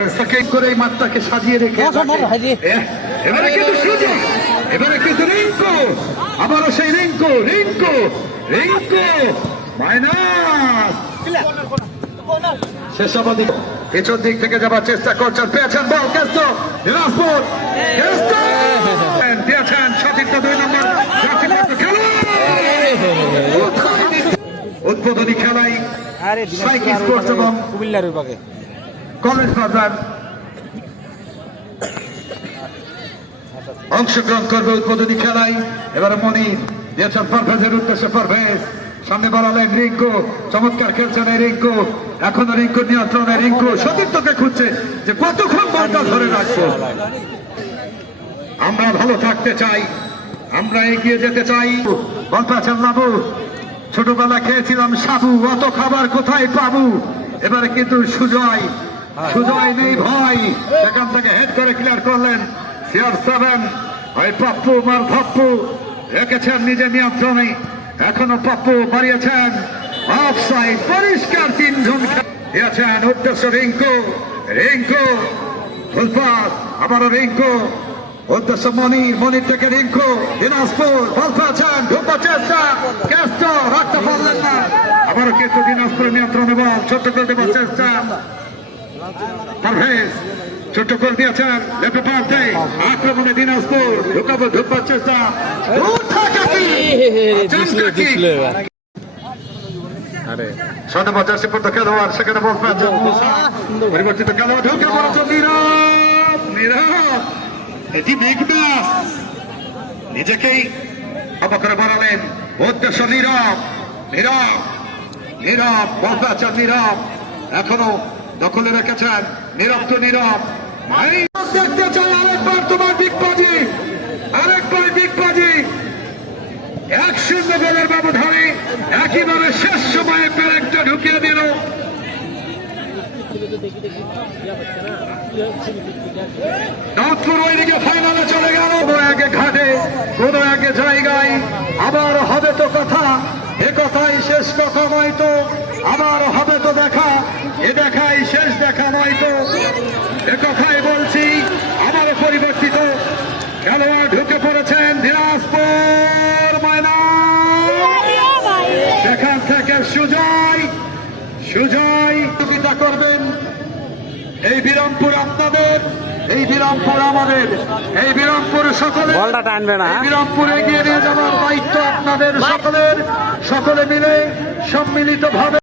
করে এই মাঠটাকে সাজিয়ে রেখে এবারে কিন্তু সুযোগ, এবারে কিন্তু রিঙ্কু, আবারও সেই রিঙ্কু রিঙ্কু রিঙ্কু মাইনাস শেষ অবধি পেছন দিক থেকে যাবার চেষ্টা করছেন, পেয়েছেন বল কেস্টো দিনাজপুর দিয়েছেন সতীর্থ 2 নম্বর উদ্বোধনী খেলায় স্পোর্টস এবং কুমিল্লার বিভাগে কলেজ বাজার অংশগ্রহণ করবে উদ্বোধনী খেলায়। এবারে মনির দিয়েছেন পারভেজের উদ্দেশ্যে, পারভেজ সামনে বাড়ালেন রিঙ্কু, চমৎকার খেলছেন এই রিঙ্কু, এখনো রিঙ্কুর নিয়ন্ত্রণে, রিঙ্কু সতীর্থকে খুঁজছে যে কতক্ষণ বলটা ধরে রাখবো। আমরা ভালো থাকতে চাই, আমরা এগিয়ে যেতে চাই। বল পাচ্ছেন লাবু, ছোটবেলা খেয়েছিলাম সাবু, অত খাবার কোথায় পাবো। এবারে কিন্তু সুজয় নেই ভয়, সেখান থেকে হেড করে ক্লিয়ার করলেন CR7। ওই পাপ্পু মার ভাপ্পু রেখেছেন নিজের নিয়ন্ত্রণে, এখনো পাপ্পু বাড়িয়েছেন অফসাইড, পরিষ্কার 3 জন দিয়েছেন উদ্দেশ্য রিঙ্কু রিঙ্কু ফুলপাস, আবারও রিঙ্কু উদ্দেশ্য মনির, মনির থেকে রিঙ্কু দিনাজপুর বল পাচ্ছেন, ঢুকবার চেষ্টা কেস্টো রাখতে পারলেন না, আবারও কিন্তু দিনাজপুরের নিয়ন্ত্রণে বল ছোট্ট করে দেবার চেষ্টা পারভেজ, ছোট্ট করে দিয়েছেন লেফট পার্টে আক্রমণে দিনাজপুর ঢুকবার চেষ্টা খেলোয়াড়, সেখানে বল পাচ্ছেন পরিবর্তিত খেলোয়াড় ঢুকে পড়েছে নীরব নীরব, এটি বিগদাস নিজেকেই অবকরে বাড়ালেন উদ্দেশ্য নীরব নীরব নীরব বল পাচ্ছেন নীরব, এখনো দখলে রেখেছেন নীরব তো নীরব। দেখতে চাই আরেকবার তোমার বিগবাজি, আরেকবার বিগবাজি 1-0 গোলের ব্যবধানে একেবারে শেষ সময়ে প্যারেকটা ঢুকিয়ে দিল। ওই দিকে ফাইনালে চলে গেল, কোনো একে ঘাটে কোনো একে জায়গায়, আবার হবে তো কথা, এ কথাই শেষ কথা নয়তো, আবার হবে তো দেখা, এ দেখাই শেষ দেখা নয়তো, এ কথাই বলছি। আবার পরিবর্তিত খেলোয়াড় ঢুকে পড়েছেন দিনাজপুর সেখান থেকে সুজয় প্রতিযোগিতা করবেন। এই বিরামপুর আপনাদের, এই বিরামপুর আমাদের, এই বিরামপুর সকলে বলটা টানবে না, বিরামপুর এগিয়ে নিয়ে যাওয়ার দায়িত্ব আপনাদের সকলের, সকলে মিলে সম্মিলিত ভাবে